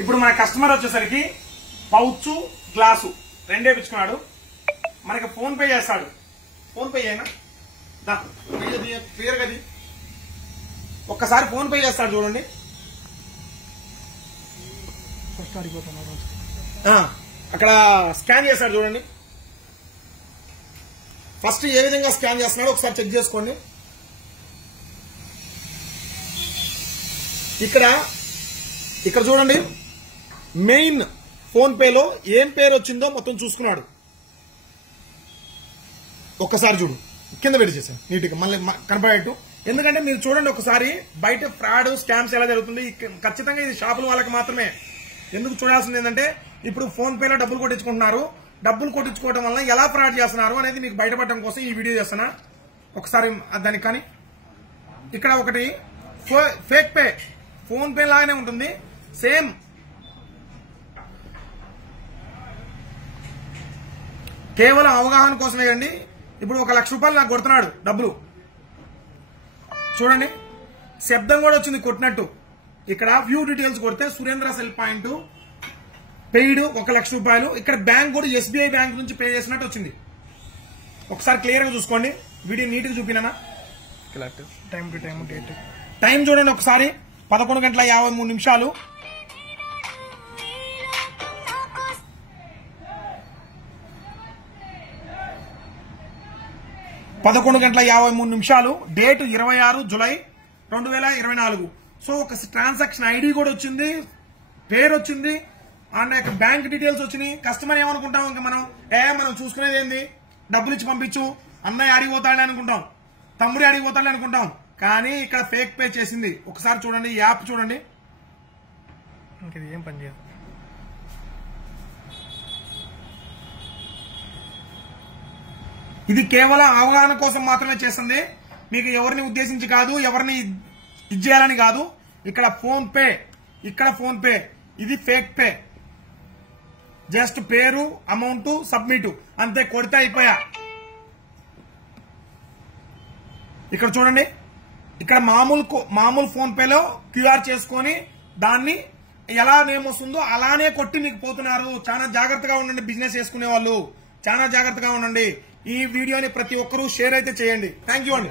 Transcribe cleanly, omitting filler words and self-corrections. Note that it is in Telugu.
ఇప్పుడు మన కస్టమర్ వచ్చేసరికి పౌచ్ గ్లాసు రెండే పిచ్చుకున్నాడు. మనకి ఫోన్ పే చేస్తాడు. ఫోన్ పే అయినా క్లియర్ గది ఒక్కసారి ఫోన్ పే చేస్తాడు చూడండి. అక్కడ స్కాన్ చేస్తాడు చూడండి. ఫస్ట్ ఏ విధంగా స్కాన్ చేస్తున్నాడో ఒకసారి చెక్ చేసుకోండి. ఇక్కడ చూడండి, మెయిన్ ఫోన్ పేలో ఏం పేరు వచ్చిందో మొత్తం చూసుకున్నాడు. ఒక్కసారి చూడు, కింద పెట్టి చేశాను నీట్గా మళ్ళీ కనపడేట్టు. ఎందుకంటే మీరు చూడండి ఒకసారి, బయట ఫ్రాడ్ స్కామ్స్ ఎలా జరుగుతుంది. ఖచ్చితంగా ఇది షాపుల వాళ్ళకి మాత్రమే. ఎందుకు చూడాల్సింది ఏంటంటే, ఇప్పుడు ఫోన్ పేలో డబ్బులు కొట్టించుకుంటున్నారు. డబ్బులు కొట్టించుకోవడం వల్ల ఎలా ఫ్రాడ్ చేస్తున్నారు అనేది మీకు బయటపడడం కోసం ఈ వీడియో చేస్తున్నా. ఒకసారి దానికి కానీ ఇక్కడ ఒకటి ఫేక్ పే, ఫోన్ పే లాగానే ఉంటుంది సేమ్. కేవలం అవగాహన కోసమే అండి. ఇప్పుడు 1 లక్ష రూపాయలు నాకు కొడుతున్నాడు డబ్బులు. చూడండి, శబ్దం కూడా వచ్చింది కొట్టినట్టు. ఇక్కడ వ్యూ డీటెయిల్స్ కొడితే సురేంద్ర సెల్ పాయింట్ పెయిడ్ 1 లక్ష రూపాయలు. ఇక్కడ బ్యాంక్ కూడా ఎస్బీఐ బ్యాంక్ నుంచి పే చేసినట్టు వచ్చింది. ఒకసారి క్లియర్ గా చూసుకోండి. వీడియో నీట్ గా చూపినా. Time to time date time చూడండి ఒకసారి, 11:53. 11:53. Date 26 July 2024. సో ఒక ట్రాన్సాక్షన్ ఐడి కూడా వచ్చింది, పేరు వచ్చింది, అండ్ బ్యాంక్ డీటెయిల్స్ వచ్చినాయి. కస్టమర్ ఏమనుకుంటాం, ఇంకా మనం చూసుకునేది ఏంది, డబ్బులు ఇచ్చి పంపించు, అన్నయ్య అడిగిపోతాడు అనుకుంటాం, తమ్ముడి అడిగిపోతాడు అనుకుంటాం. కానీ ఇక్కడ ఫేక్ పే చేసింది. ఒకసారి చూడండి, యాప్ చూడండి. ఇంకది ఏం పని చేయదు. ఇది కేవలం అవగాహన కోసం మాత్రమే చేస్తుంది. మీకు ఎవరిని ఉద్దేశించి కాదు, ఎవరిని ఇది చేయాలని కాదు. ఇక్కడ ఫోన్ పే, ఇది ఫేక్ పే. జస్ట్ పేరు, అమౌంట్, సబ్మిట్ అంతే, కొడితే అయిపోయా. ఇక్కడ చూడండి, ఇక్కడ మామూలు ఫోన్ పేలో క్యూఆర్ చేసుకొని దాన్ని ఎలా నేమ్ వస్తుందో అలానే కొట్టి మీకు పోతున్నారు. చాలా జాగ్రత్తగా ఉండండి, బిజినెస్ చేసుకునే వాళ్ళు చాలా జాగ్రత్తగా ఉండండి. ఈ వీడియోని ప్రతి ఒక్కరూ షేర్ అయితే చేయండి. థ్యాంక్ యూ అండి.